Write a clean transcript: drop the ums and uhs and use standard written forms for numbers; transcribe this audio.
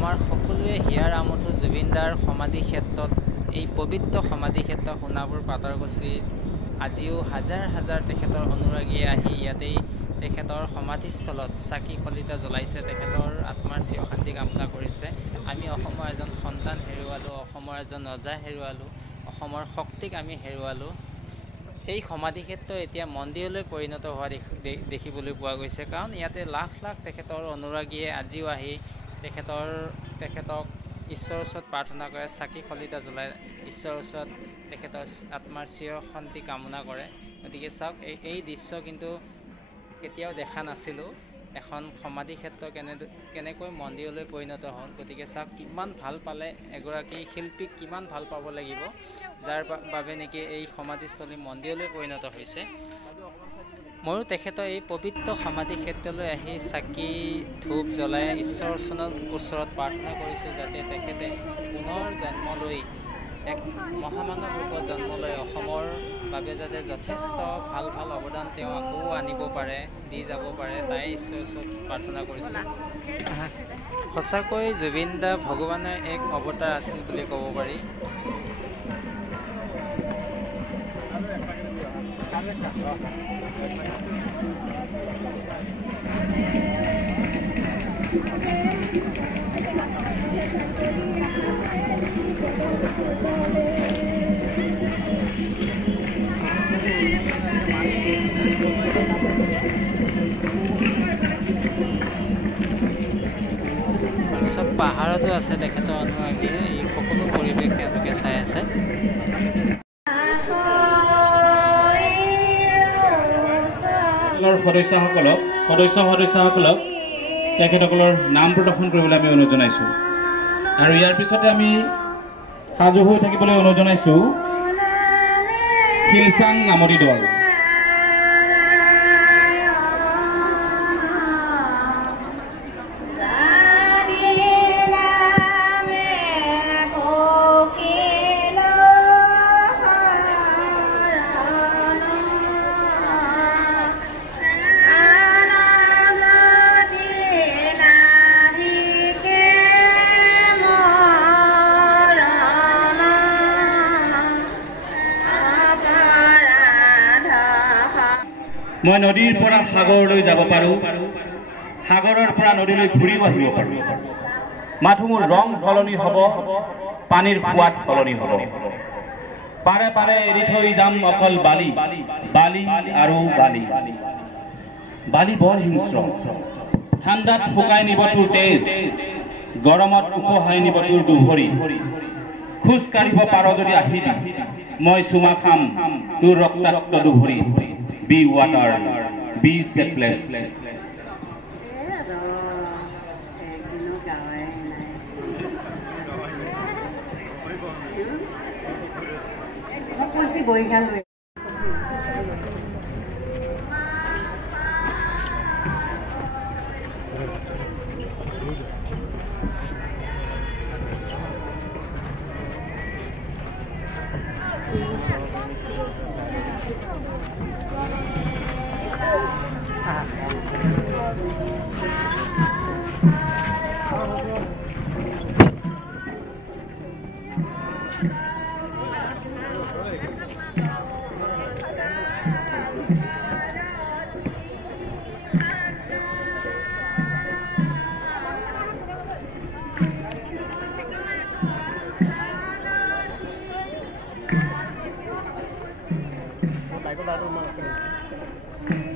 আমাৰ সকলোৱে হিয়াৰ আমঠু জুবিনদাৰ সমাধি ক্ষেত্ৰত এই পবিত্ৰ সমাধি ক্ষেত্ৰ সোণাপুৰ পাটৰকুছিত আজিও হাজাৰ হাজাৰ তেখেতৰ অনুৰাগীয়ে আহি ইয়াতেই তেখেতৰ সমাধিস্থলত চাকি খলিতা জ্বলাইছে, তেখেতৰ আত্মাৰ চিৰশান্তি কামনা কৰিছে। আমি অসমৰ এজন সন্তান হেৰুৱালোঁ, অসমৰ এজন ৰজা হেৰুৱালোঁ, অসমৰ শক্তিক আমি হেৰুৱালোঁ। এই সমাধি ক্ষেত্ৰ এতিয়া মন্দিৰলৈ পৰিণত হোৱা দেখিবলৈ পোৱা গৈছে, কাৰণ ইয়াতে লাখ লাখ তেখেতৰ অনুৰাগীয়ে আজিও আহি তেখেতক ঈশ্বৰৰ ওচৰত প্ৰাৰ্থনা কৰে, চাকি খলিতা জ্বলাই ঈশ্বৰৰ ওচৰত তেখেতৰ আত্মাৰ চিৰশান্তি কামনা কৰে। গতিকে চাওক, এই দৃশ্য কিন্তু কেতিয়াও দেখা নাছিলোঁ। এখন সমাধি ক্ষেত্ৰ কেনেকৈ মন্দিৰলৈ পৰিণত হ'ল। গতিকে চাওক, কিমান ভাল পালে এগৰাকী শিল্পীক, কিমান ভাল পাব লাগিব যাৰ বাবে নেকি এই সমাধিস্থলী মন্দিৰলৈ পৰিণত হৈছে। ময়ো তেখেতৰ এই পবিত্ৰ সমাধি ক্ষেত্ৰলৈ আহি চাকি ধূপ জ্বলাই ঈশ্বৰৰ ওচৰত প্ৰাৰ্থনা কৰিছোঁ, যাতে তেখেতে পুনৰ জন্ম লৈ এক মহামানৱ ৰূপত জন্ম লৈ অসমৰ বাবে যাতে যথেষ্ট ভাল ভাল অৱদান তেওঁ আকৌ আনিব পাৰে, দি যাব পাৰে, তাই ঈশ্বৰৰ ওচৰত প্ৰাৰ্থনা কৰিছোঁ। সঁচাকৈ জুবিন দা ভগৱানৰ এক অৱতাৰ আছিল বুলি ক'ব পাৰি। চব পাহাৰতো আছে তেখেতৰ অনুৰাগীয়ে, এই সকলো পৰিৱেশ তেওঁলোকে চাই আছে। সদস্যসকলক তেখেতসকলৰ নাম প্ৰদৰ্শন কৰিবলৈ আমি অনুৰোধ জনাইছোঁ। আৰু ইয়াৰ পিছতে আমি সাজু হৈ থাকিবলৈ অনুৰোধ জনাইছোঁ শিলচাং নামতি দল। মই নদীৰ পৰা সাগৰলৈ যাব পাৰোঁ, সাগৰৰ পৰা নদীলৈ ঘূৰিও আহিব পাৰোঁ। মাথো মোৰ ৰং সলনি হ'ব, পানীৰ সোৱাদ সলনি হ'ব। পাৰে পাৰে এৰি থৈ যাম অকল বালি, বালি আৰু বালি। বালি বৰ হিংস্ৰ, ঠাণ্ডাত শুকাই নিব তোৰ তেজ, গৰমত উপহাই নিব তোৰ দুভৰি। খোজ কাঢ়িব পাৰ যদি আহিবি, মই চুমা খাম তোৰ ৰক্তাক্ত দুভৰি। Be water, be selfless. Baik,